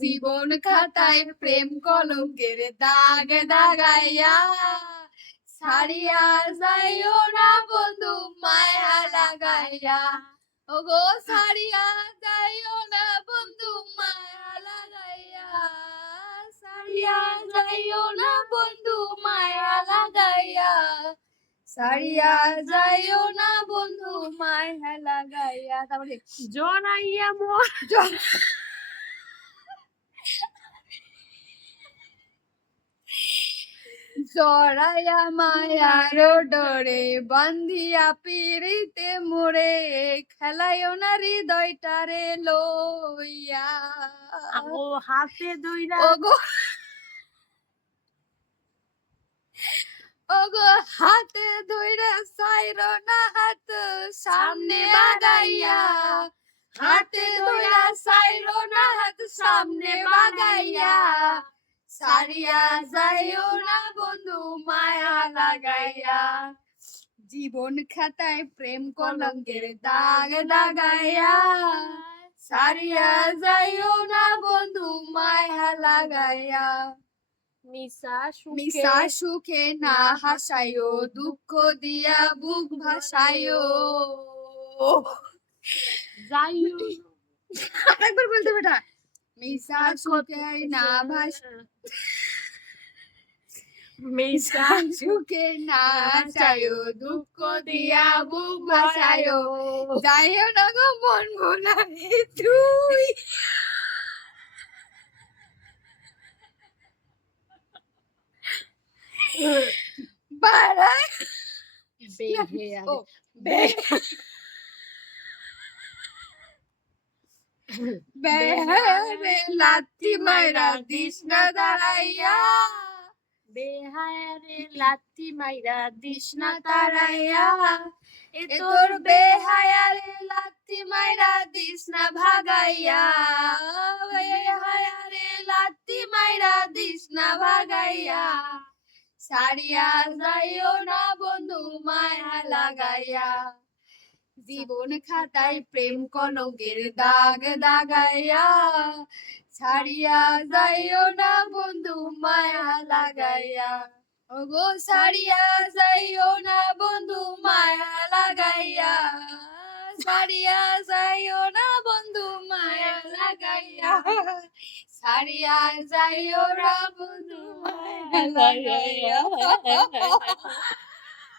জীবন খাতায় প্রেম কলঙ্কের দাগ দাগাইয়া ছাড়িয়া যাইও না বন্ধু মায়া লাগাইয়া। ওগো ছাড়িয়া যাইও না বন্ধু মায়া লাগাইয়া, ছাড়িয়া যাইও না বন্ধু মায়া লাগাইয়া, ছাড়িয়া যাইও না বন্ধু মায়া লাগাইয়া। তারপরে জনাইয়া মোর জড়াইয়া মায়ার ডরে বান্ধিয়া পিড়িতে মোরে খেলাইও না হৃদয়টারে লইয়া। ও হাতে দইরা ওগো ওগো হাতে ধইরা সাইরো না হাত সামনে বাগাইয়া, হাতে ধইরা সাইরো না হাত সামনে বাগাইয়া, ছাড়িয়া যাইও না বন্ধু মায়া লাগাইয়া। জীবন খাতায় প্রেম কলঙ্কের দাগ দাগাইয়া ছাড়িয়া যাইও না বন্ধু মায়া লাগাইয়া। মিশা সুখে না হাসায়ো দুঃখ দিয়া বুক ভাসায়ো। যাইও আরেকবার বলতে বেটা। মিশা সুখে না মিশা সুখে না হাসায়ো দুঃখ দিয়া বুক ভাসায়ো। যাইও না গো মন ভোলারে তুই। বাড়ায় বেহারে লাত্তি মাইরা দিস না দাঁড়াইয়া, বেহায়ারে লাত্তি মাইরা দিস না তারাইয়া। এ তোর বেহায়ারে লাত্তি মাইরা দিস না ভাগাইয়া, বেহায়ারে লাত্তি মাইরা দিস না ভাগাইয়া। ছাড়িয়া যাইও না বন্ধু মায়া লাগাইয়া। জীবন খাতায় প্রেম কলঙ্কের দাগ দাগাইয়া ছাড়িয়া যাইও না বন্ধু মায়া লাগাইয়া। ওগো ছাড়িয়া যাইও না বন্ধু মায়া লাগাইয়া, ছাড়িয়া যাইও না বন্ধু মায়া লাগাইয়া, ছাড়িয়া যাইও না বন্ধু মায়া লাগাইয়া।